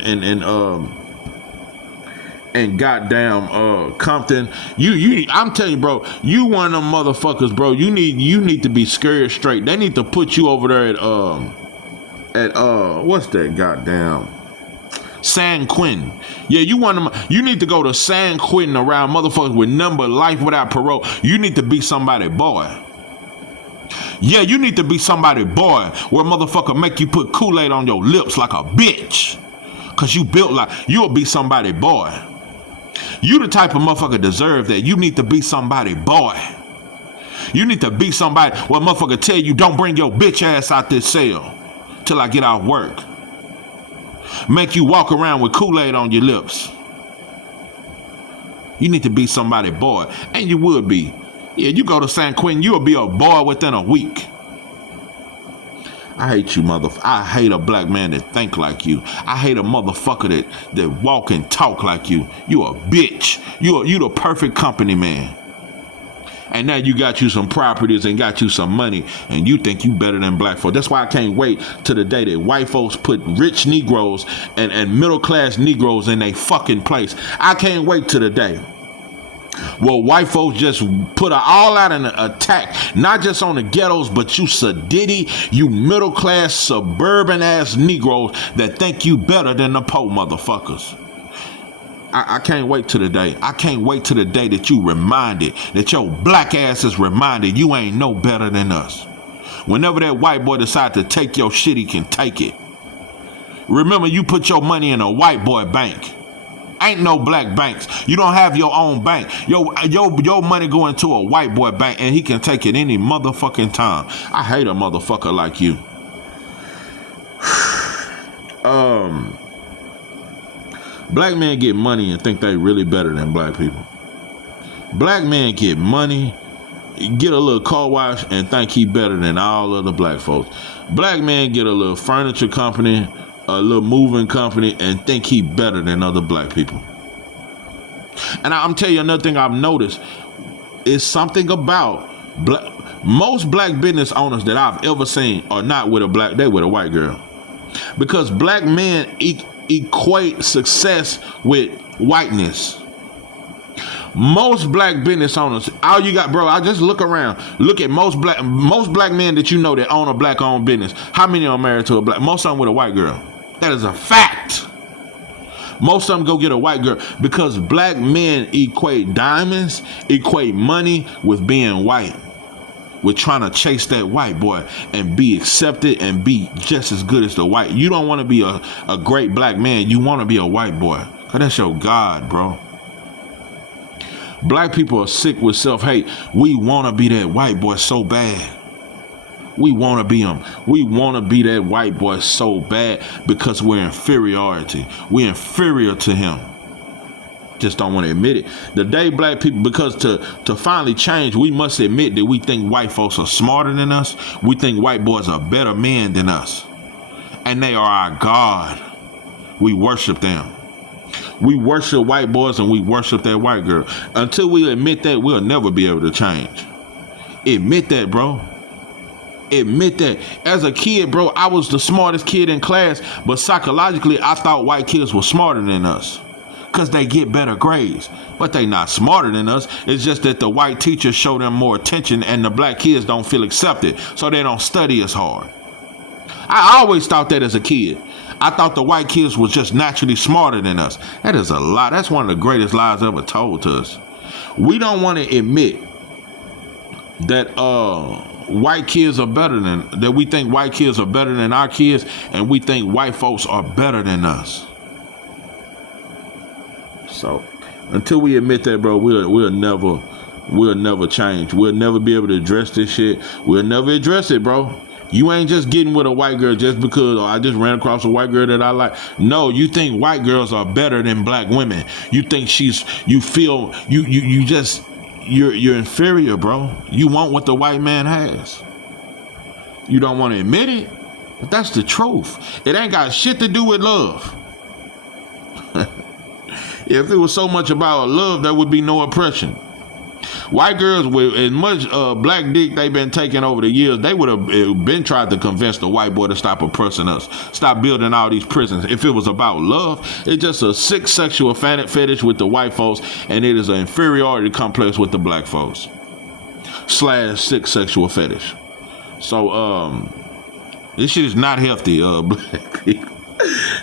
and goddamn Compton. I'm telling you, bro, you one of them motherfuckers, bro. You need to be scared straight. They need to put you over there at what's that goddamn San Quentin. Yeah, you need to go to San Quentin around motherfuckers with number life without parole. You need to be somebody boy. Yeah, you need to be somebody boy where motherfucker make you put Kool-Aid on your lips like a bitch. Cause you built like you'll be somebody boy. You the type of motherfucker deserve that. You need to be somebody boy. You need to be somebody where motherfucker tell you don't bring your bitch ass out this cell till I get off work. Make you walk around with Kool-Aid on your lips. You need to be somebody boy. And you would be. Yeah, you go to San Quentin, you'll be a boy within a week. I hate you, motherfucker. I hate a black man that think like you. I hate a motherfucker that walk and talk like you. You a bitch. You the perfect company man. And now you got you some properties and got you some money, and you think you better than black folks. That's why I can't wait to the day that white folks put rich Negroes and middle class Negroes in a fucking place. I can't wait to the day. Well, white folks just put all out in an attack, not just on the ghettos, but you sedity, you middle class, suburban ass Negroes that think you better than the poor motherfuckers. I can't wait to the day. I can't wait to the day that you reminded, that your black ass is reminded you ain't no better than us. Whenever that white boy decide to take your shit, he can take it. Remember, you put your money in a white boy bank. Ain't no black banks. You don't have your own bank. Your money go into a white boy bank and he can take it any motherfucking time. I hate a motherfucker like you. Black men get money and think they really better than black people. Black men get money, get a little car wash and think he better than all other black folks. Black men get a little furniture company, a little moving company, and think he better than other black people. And I'm telling you another thing I've noticed is something about most black business owners that I've ever seen are not with a black, they're with a white girl. Because black men equate success with whiteness. Most black business owners, all you got, bro, I just look around. Look at most black men that you know that own a black owned business. How many are married to a black? Most of them with a white girl. That is a fact. Most of them go get a white girl because black men equate diamonds, equate money with being white. With trying to chase that white boy and be accepted and be just as good as the white. You don't want to be a great black man. You want to be a white boy. Cause that's your God, bro. Black people are sick with self-hate. We want to be that white boy so bad. We want to be him. We want to be that white boy so bad because we're inferiority. We're inferior to him. Just don't want to admit it. The day black people, because to finally change, we must admit that we think white folks are smarter than us. We think white boys are better men than us. And they are our God. We worship them. We worship white boys and we worship that white girl. Until we admit that, we'll never be able to change. Admit that, bro. Admit that. As a kid, bro, I was the smartest kid in class, but psychologically, I thought white kids were smarter than us. Because they get better grades. But they not smarter than us. It's just that the white teachers show them more attention and the black kids don't feel accepted. So they don't study as hard. I always thought that as a kid. I thought the white kids was just naturally smarter than us. That is a lie. That's one of the greatest lies ever told to us. We don't want to admit that white kids are better than, that we think white kids are better than our kids, and we think white folks are better than us. So until we admit that, bro, we'll never change. We'll never be able to address this shit. We'll never address it, bro. You ain't just getting with a white girl just because I just ran across a white girl that I like. No, you think white girls are better than black women. You think you're inferior, bro. You want what the white man has. You don't want to admit it, but that's the truth. It ain't got shit to do with love. If it was so much about love, there would be no oppression. White girls with as much black dick they've been taking over the years, they would have been tried to convince the white boy to stop oppressing us, stop building all these prisons. If it was about love, it's just a sick sexual fetish with the white folks, and it is an inferiority complex with the black folks / sick sexual fetish. So this shit is not healthy, black people.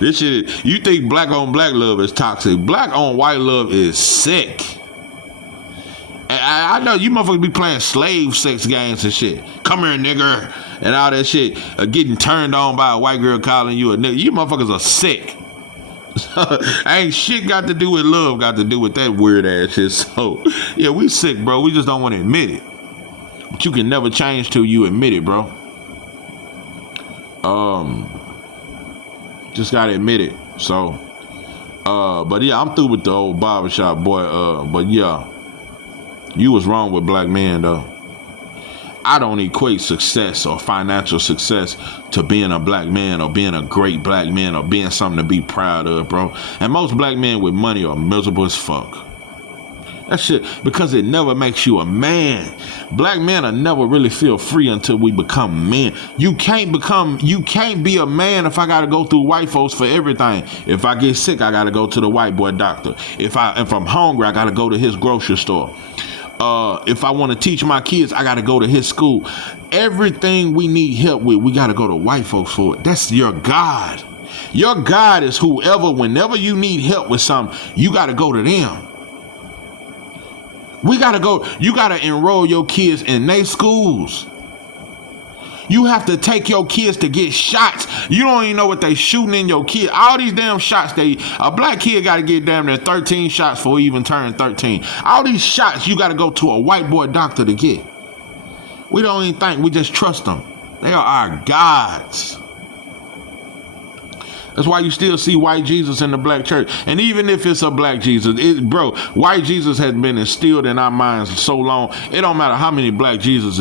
This shit, you think black on black love is toxic. Black on white love is sick. And I know you motherfuckers be playing slave sex games and shit. Come here, nigger. And all that shit. Getting turned on by a white girl calling you a nigger. You motherfuckers are sick. Ain't shit got to do with love, got to do with that weird ass shit. So, yeah, we sick, bro. We just don't want to admit it. But you can never change till you admit it, bro. Just gotta admit it. So, but yeah, I'm through with the old barbershop boy. But yeah, you was wrong with black men though. I don't equate success or financial success to being a black man or being a great black man or being something to be proud of, bro. And most black men with money are miserable as fuck. That shit, because it never makes you a man. Black men will never really feel free until we become men. You can't be a man if I gotta go through white folks for everything. If I get sick, I gotta go to the white boy doctor. If I'm hungry, I gotta go to his grocery store. If I want to teach my kids, I gotta go to his school. Everything we need help with, we gotta go to white folks for it. That's your God. Your God is whenever you need help with something, you gotta go to them. You gotta enroll your kids in their schools. You have to take your kids to get shots. You don't even know what they shooting in your kid. All these damn shots, a black kid gotta get damn near 13 shots before he even turn 13. All these shots you gotta go to a white boy doctor to get. We don't even think, we just trust them. They are our gods. That's why you still see white Jesus in the black church. And even if it's a black Jesus, white Jesus has been instilled in our minds so long, it don't matter how many black Jesus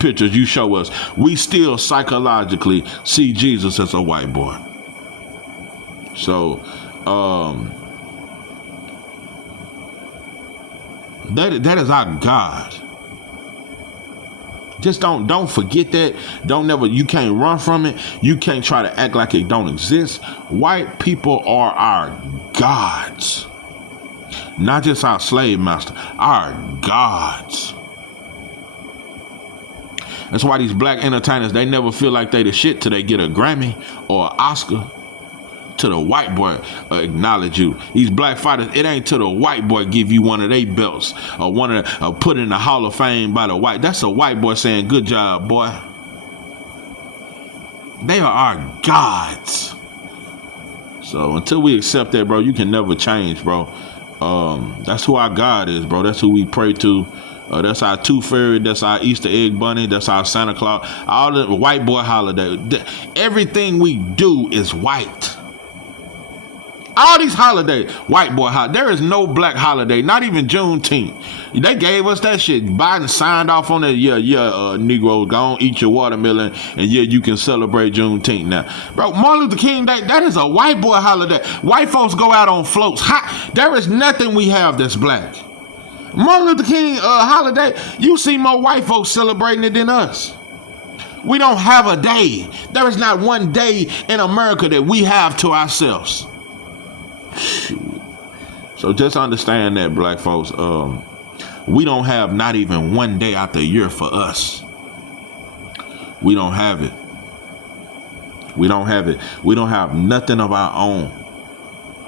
pictures you show us, we still psychologically see Jesus as a white boy. So, that is our God. Just don't forget that. You can't run from it. You can't try to act like it don't exist. White people are our gods. Not just our slave master, our gods. That's why these black entertainers, they never feel like they the shit till they get a Grammy or an Oscar. To the white boy acknowledge you. These black fighters, it ain't to the white boy give you one of their belts or one of put in the Hall of Fame by the white. That's a white boy saying, good job, boy. They are our gods. So until we accept that, bro, you can never change, bro. That's who our God is, bro. That's who we pray to. That's our Tooth Fairy. That's our Easter egg bunny. That's our Santa Claus. All the white boy holiday. Everything we do is white. All these holidays, white boy holiday. There is no black holiday, not even Juneteenth. They gave us that shit. Biden signed off on it. Negroes, go on, eat your watermelon, and yeah, you can celebrate Juneteenth now. Bro, Martin Luther King Day, that is a white boy holiday. White folks go out on floats. There is nothing we have that's black. Martin Luther King holiday, you see more white folks celebrating it than us. We don't have a day. There is not one day in America that we have to ourselves. So just understand that, black folks, we don't have not even one day out the year for us. We don't have it. We don't have it. We don't have nothing of our own.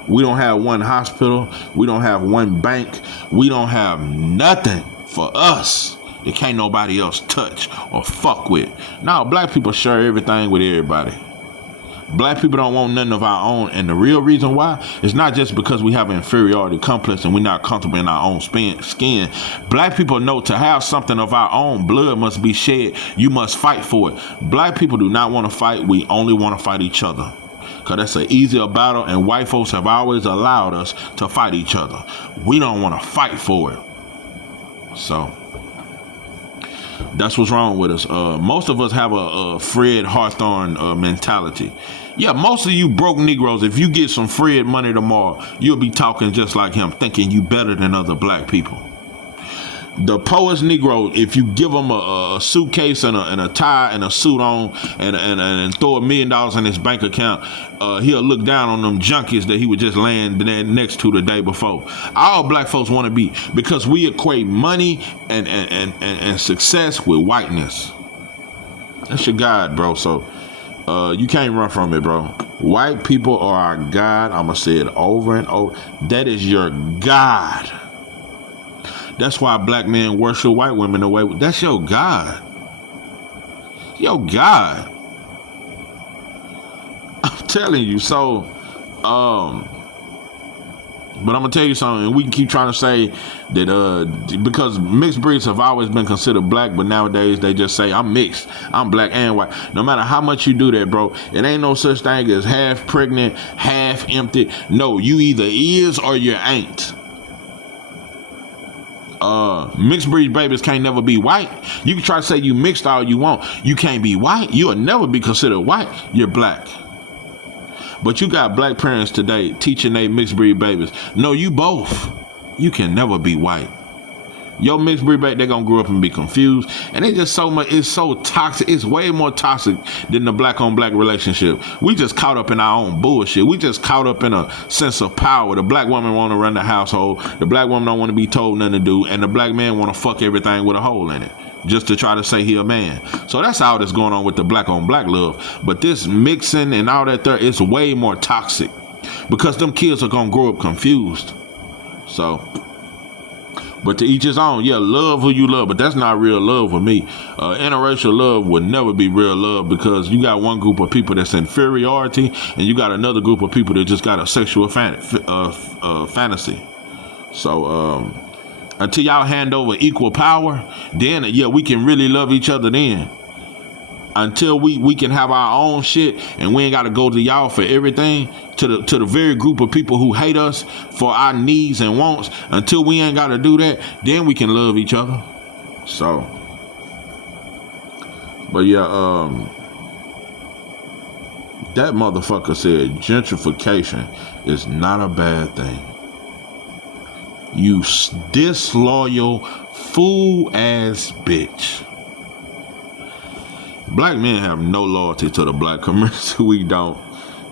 We don't have one hospital. We don't have one bank. We don't have nothing for us that can't nobody else touch or fuck with. Now, black people share everything with everybody. Black people don't want nothing of our own, and the real reason why is not just because we have an inferiority complex and we're not comfortable in our own skin. Black people know to have something of our own, blood must be shed. You must fight for it. Black people do not want to fight. We only want to fight each other, because that's an easier battle, and white folks have always allowed us to fight each other. We don't want to fight for it. So that's what's wrong with us. Most of us have a Fred Hawthorne mentality. Yeah, most of you broke Negroes, if you get some Fred money tomorrow, you'll be talking just like him, thinking you better than other black people. The poorest Negro, if you give him a suitcase and a tie and a suit on and throw $1 million in his bank account, he'll look down on them junkies that he was just laying next to the day before. All black folks want to be, because we equate money and success with whiteness. That's your God, bro. So you can't run from it, bro. White people are our God. I'm going to say it over and over. That is your God. That's why black men worship white women the way. That's your God. Your God. I'm telling you. So, but I'm gonna tell you something. We can keep trying to say that because mixed breeds have always been considered black, but nowadays they just say I'm mixed, I'm black and white. No matter how much you do that, bro, it ain't no such thing as half pregnant, half empty. No, you either is or you ain't. Mixed breed babies can't never be white. You can try to say you mixed all you want. You can't be white. You'll never be considered white. You're black. But you got black parents today teaching they mixed breed babies. No, you both. You can never be white. Your mixed breed baby, they're gonna grow up and be confused. And it's just so much, it's so toxic. It's way more toxic than the black on black relationship. We just caught up in our own bullshit. We just caught up in a sense of power. The black woman wanna run the household. The black woman don't wanna be told nothing to do. And the black man wanna fuck everything with a hole in it, just to try to say he a man. So that's all that's going on with the black on black love. But this mixing and all that there is way more toxic, because them kids are gonna grow up confused. So, but to each his own. Yeah, love who you love, but that's not real love with me. Interracial love would never be real love, because you got one group of people that's inferiority, and you got another group of people that just got a sexual fantasy. So until y'all hand over equal power, then yeah, we can really love each other then. Until we can have our own shit and we ain't got to go to y'all for everything, to the very group of people who hate us for our needs and wants, until we ain't got to do that, then we can love each other. So, but yeah, that motherfucker said gentrification is not a bad thing. You disloyal fool ass bitch. Black men have no loyalty to the black community. We don't.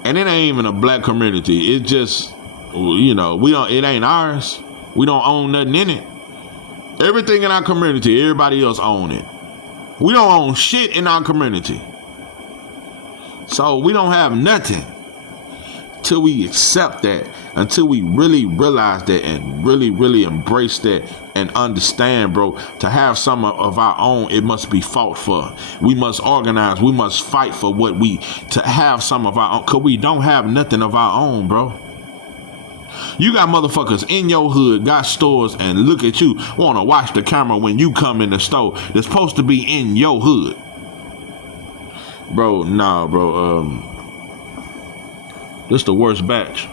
And it ain't even a black community. It just, you know, it ain't ours. We don't own nothing in it. Everything in our community, everybody else own it. We don't own shit in our community. So we don't have nothing till we accept that, until we really realize that and really, really embrace that and understand, bro, to have some of our own, it must be fought for. We must organize. We must fight for to have some of our own, because we don't have nothing of our own, bro. You got motherfuckers in your hood, got stores, and look at you, want to watch the camera when you come in the store that's supposed to be in your hood. Bro, nah, bro. This the worst batch.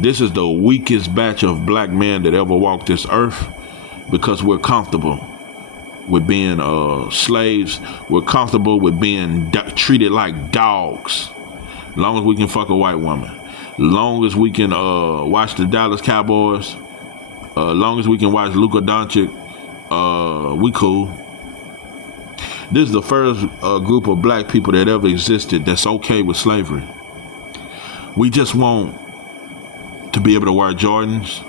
This is the weakest batch of black men that ever walked this earth, because we're comfortable with being slaves. We're comfortable with being treated like dogs. As long as we can fuck a white woman. As long as we can watch the Dallas Cowboys. As long as we can watch Luka Doncic, we cool. This is the first group of black people that ever existed that's okay with slavery. We just want to be able to wear Jordans,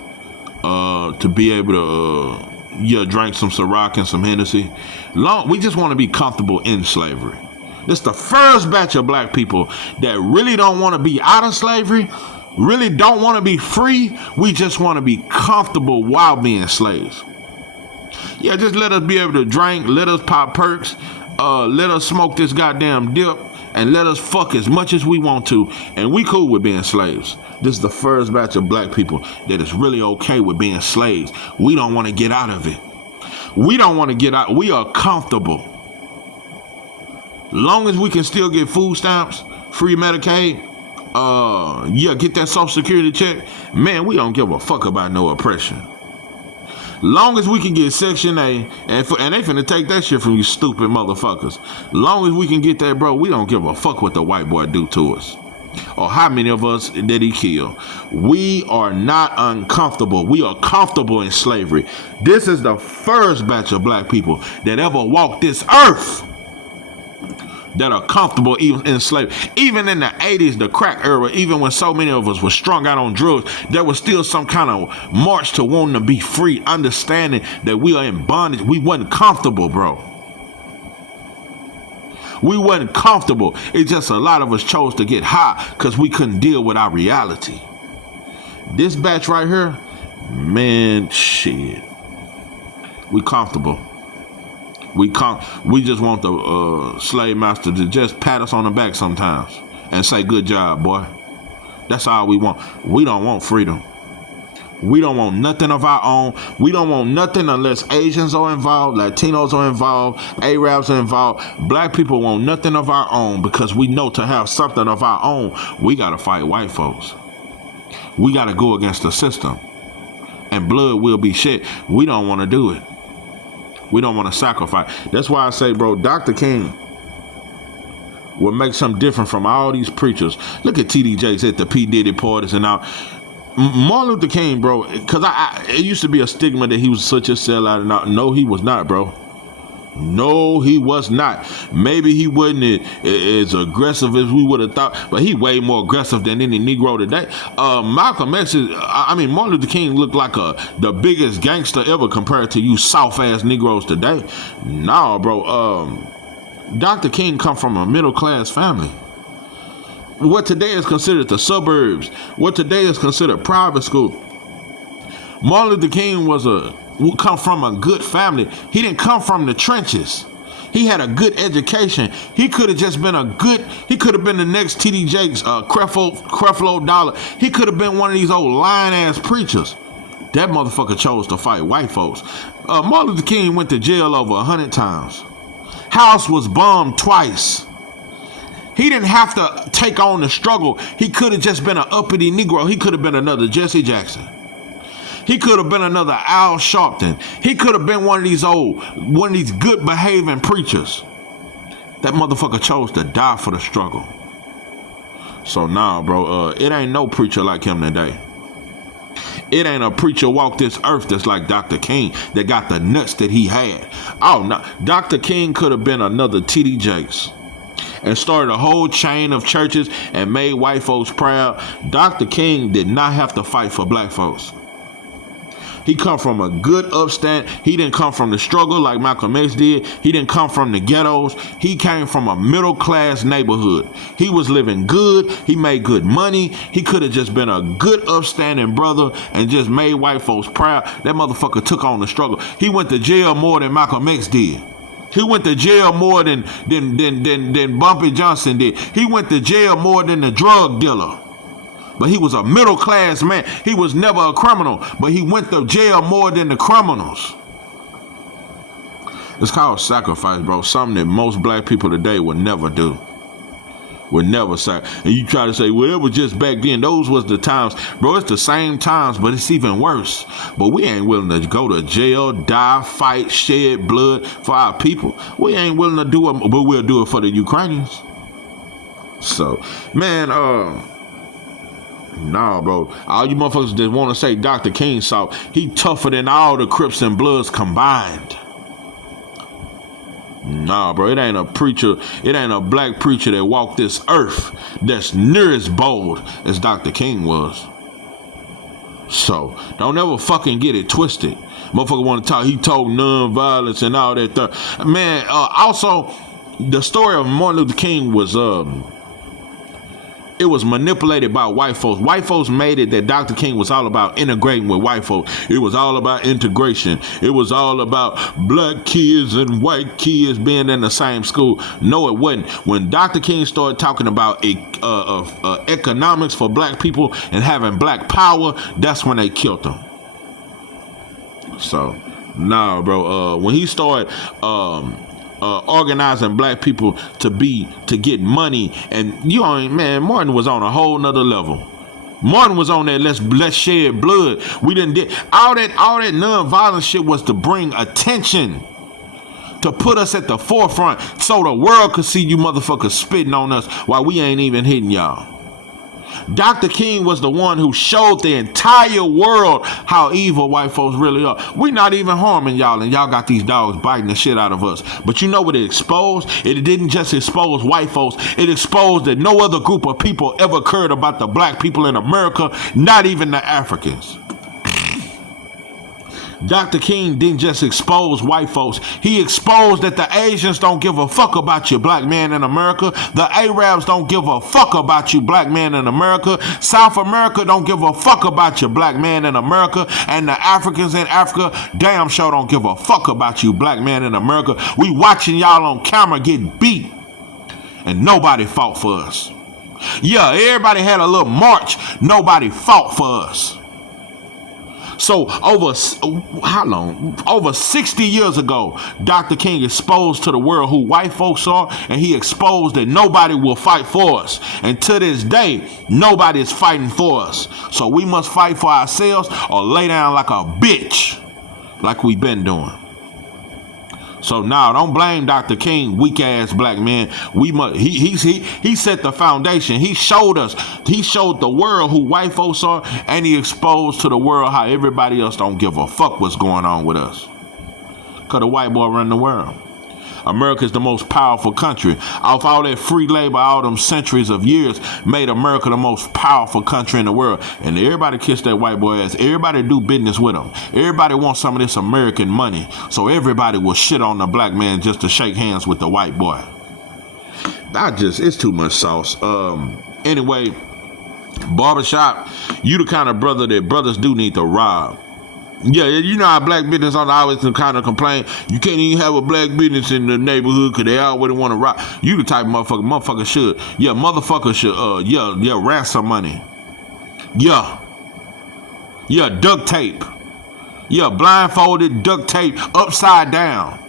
to be able to drink some Ciroc and some Hennessy. We just want to be comfortable in slavery. This is the first batch of black people that really don't want to be out of slavery, really don't want to be free. We just want to be comfortable while being slaves. Yeah, just let us be able to drink, let us pop perks, let us smoke this goddamn dip, and let us fuck as much as we want to, and we cool with being slaves. This is the first batch of black people that is really okay with being slaves. We don't want to get out of it. We don't want to get out. We are comfortable. Long as we can still get food stamps, free Medicaid, get that Social Security check, man, we don't give a fuck about no oppression. Long as we can get Section A, and they finna take that shit from you stupid motherfuckers. Long as we can get that, bro, we don't give a fuck what the white boy do to us. or how many of us did he kill? We are not uncomfortable. We are comfortable in slavery. This is the first batch of black people that ever walked this earth that are comfortable even in slavery. Even in the 80s, the crack era, even when so many of us were strung out on drugs, there was still some kind of march to wanting to be free, understanding that we are in bondage. We wasn't comfortable, bro. We wasn't comfortable. It's just a lot of us chose to get high because we couldn't deal with our reality. This batch right here, man, shit. We comfortable. We just want the slave master to just pat us on the back sometimes and say, good job, boy. That's all we want. We don't want freedom. We don't want nothing of our own. We don't want nothing unless Asians are involved, Latinos are involved, Arabs are involved. Black people want nothing of our own because we know to have something of our own, we got to fight white folks. We got to go against the system. And blood will be shed. We don't want to do it. We don't want to sacrifice. That's why I say, bro, Dr. King will make something different from all these preachers. Look at TD Jakes at the P. Diddy parties and all. Martin Luther King, bro, because it used to be a stigma that he was such a sellout and all. No, he was not, bro. No, he was not. Maybe he wasn't as aggressive as we would have thought, but he way more aggressive than any Negro today. Malcolm X Martin Luther King looked like the biggest gangster ever compared to you soft-ass Negroes today. No, bro. Dr. King come from a middle-class family. What today is considered the suburbs, what today is considered private school. Martin Luther King come from a good family. He didn't come from the trenches. He had a good education. He could have just been he could have been the next TD Jakes, Creflo Dollar. He could have been one of these old lying-ass preachers. That motherfucker chose to fight white folks. Martin Luther King went to jail over 100 times. House was bombed twice. He didn't have to take on the struggle. He could have just been an uppity Negro. He could have been another Jesse Jackson. He could have been another Al Sharpton. He could have been one of these good behaving preachers. That motherfucker chose to die for the struggle. So nah, bro, it ain't no preacher like him today. It ain't a preacher walk this earth that's like Dr. King that got the nuts that he had. Oh no, Dr. King could have been another TD Jakes and started a whole chain of churches and made white folks proud. Dr. King did not have to fight for black folks. He come from a good upstand. He didn't come from the struggle like Malcolm X did. He didn't come from the ghettos. He came from a middle class neighborhood. He was living good. He made good money. He could have just been a good upstanding brother and just made white folks proud. That motherfucker took on the struggle. He went to jail more than Malcolm X did. He went to jail more than Bumpy Johnson did. He went to jail more than the drug dealer. But he was a middle class man. He was never a criminal, but he went to jail more than the criminals. It's called sacrifice, bro. Something that most black people today would never do. Would never say. And you try to say, well, it was just back then. Those was the times. Bro, it's the same times, but it's even worse. But we ain't willing to go to jail, die, fight, shed blood for our people. We ain't willing to do it, but we'll do it for the Ukrainians. So, man, nah, bro. All you motherfuckers that want to say Dr. King soft, he tougher than all the Crips and Bloods combined. Nah, bro, it ain't a preacher, it ain't a black preacher that walked this earth that's near as bold as Dr. King was. So, don't ever fucking get it twisted. Motherfucker want to talk, he told non-violence and all that stuff. Man, also, the story of Martin Luther King was, it was manipulated by white folks. White folks made it that Dr. King was all about integrating with white folks. It was all about integration. It was all about black kids and white kids being in the same school. No, it wasn't. When Dr. King started talking about economics for black people and having black power, that's when they killed him. So, nah, bro. When he started organizing black people to get money, and man, Martin was on a whole nother level. Martin was on that let's shed blood. We didn't did all that non-violent shit was to bring attention, to put us at the forefront so the world could see you motherfuckers spitting on us while we ain't even hitting y'all. Dr. King was the one who showed the entire world how evil white folks really are. We not even harming y'all, and y'all got these dogs biting the shit out of us. But you know what it exposed? It didn't just expose white folks. It exposed that no other group of people ever cared about the black people in America, not even the Africans. Dr. King didn't just expose white folks. He exposed that the Asians don't give a fuck about you, black man in America. The Arabs don't give a fuck about you, black man in America. South America don't give a fuck about you, black man in America. And the Africans in Africa damn sure don't give a fuck about you, black man in America. We watching y'all on camera get beat, and nobody fought for us. Yeah, everybody had a little march. Nobody fought for us. So how long? Over 60 years ago, Dr. King exposed to the world who white folks are, and he exposed that nobody will fight for us. And to this day, nobody is fighting for us. So we must fight for ourselves or lay down like a bitch, like we've been doing. So now, don't blame Dr. King, weak ass black man. We must. He set the foundation. He showed us. He showed the world who white folks are, and he exposed to the world how everybody else don't give a fuck what's going on with us. Cause the white boy run the world. America is the most powerful country. Off all that free labor, all them centuries of years, made America the most powerful country in the world. And everybody kiss that white boy ass. Everybody do business with him. Everybody wants some of this American money. So everybody will shit on the black man just to shake hands with the white boy. It's too much sauce. Anyway, barbershop, you the kind of brother that brothers do need to rob. Yeah, you know how black business owners always kind of complain. You can't even have a black business in the neighborhood because they always want to rob. You the type of motherfucker should. Yeah, motherfucker should, ransom money. Yeah, duct tape. Yeah, blindfolded, duct tape, upside down.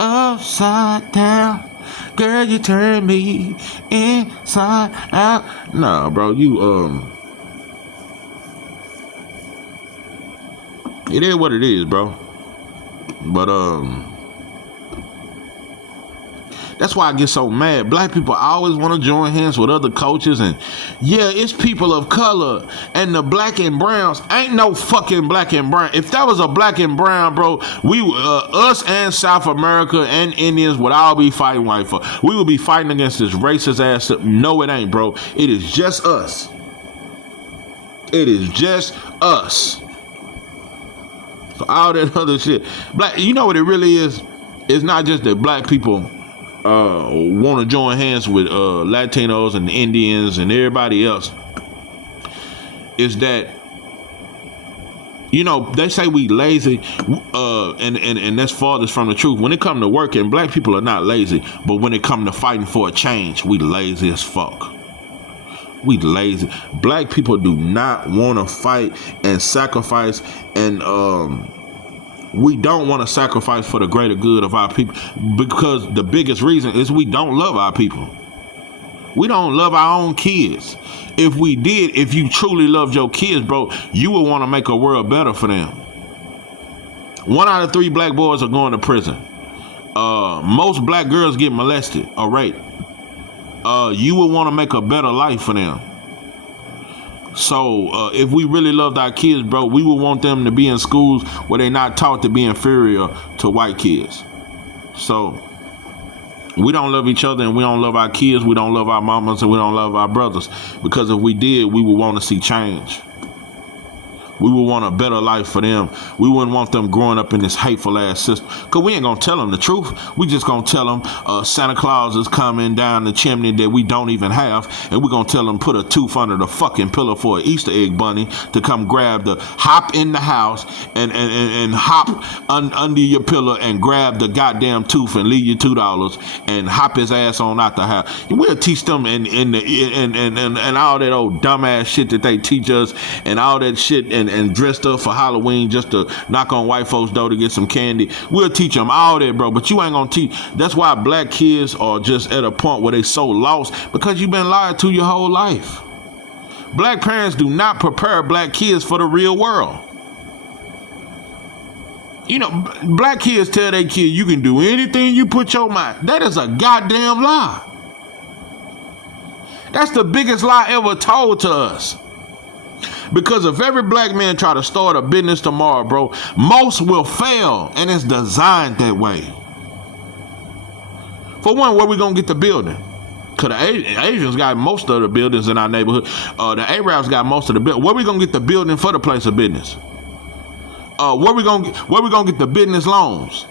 Upside down. Girl, you turn me inside out. Nah, bro, it is what it is, bro. But that's why I get so mad. Black people always want to join hands with other cultures, and yeah, it's people of color and the black and browns. Ain't no fucking black and brown. If that was a black and brown, bro, us and South America and Indians would all be fighting white folk. We would be fighting against this racist ass. No, it ain't, bro. It is just us. It is just us. All that other shit. Black, you know what it really is? It's not just that black people want to join hands with Latinos and Indians and everybody else. It's that, you know, they say we lazy, and that's farthest from the truth. When it comes to working, black people are not lazy, but when it comes to fighting for a change, we lazy as fuck. We lazy. Black people do not want to fight and sacrifice, and we don't want to sacrifice for the greater good of our people, because the biggest reason is we don't love our people. We don't love our own kids. If we did, if you truly loved your kids, bro, you would want to make a world better for them. 1 out of 3 black boys are going to prison. Most black girls get molested or raped. You would want to make a better life for them. So if we really loved our kids, bro, we would want them to be in schools where they're not taught to be inferior to white kids. So we don't love each other, and we don't love our kids. We don't love our mamas, and we don't love our brothers. Because if we did, we would want to see change. We would want a better life for them. We wouldn't want them growing up in this hateful ass system. Because we ain't going to tell them the truth. We just going to tell them Santa Claus is coming down the chimney that we don't even have. And we're going to tell them put a tooth under the fucking pillow for an Easter egg bunny to come grab hop in the house and hop under your pillow and grab the goddamn tooth and leave you $2 and hop his ass on out the house. We'll teach them and all that old dumbass shit that they teach us and all that shit and dressed up for Halloween just to knock on white folks' door to get some candy. We'll teach them all that, bro, but you ain't gonna teach. That's why black kids are just at a point where they so lost, because you've been lied to your whole life. Black parents do not prepare black kids for the real world. You know, black kids tell their kid you can do anything you put your mind. That is a goddamn lie. That's the biggest lie ever told to us. Because if every black man try to start a business tomorrow, bro, most will fail, and it's designed that way. For one, where we gonna get the building? Cause the Asians got most of the buildings in our neighborhood. The Arabs got most of the building. Where we gonna get the building for the place of business? Where we gonna get the business loans?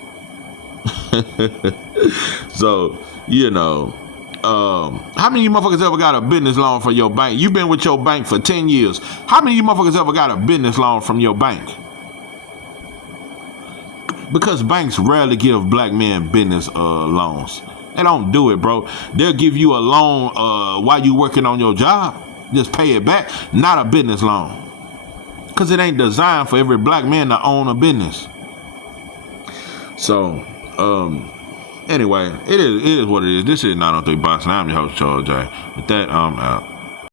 So, you know, how many of you motherfuckers ever got a business loan from your bank? You've been with your bank for 10 years. How many of you motherfuckers ever got a business loan from your bank? Because banks rarely give black men business loans. They don't do it, bro. They'll give you a loan while you working on your job. Just pay it back. Not a business loan. Because it ain't designed for every black man to own a business. So, anyway, it is what it is. This is 903 Boxing. I'm your host, Charles J. With that, I'm out.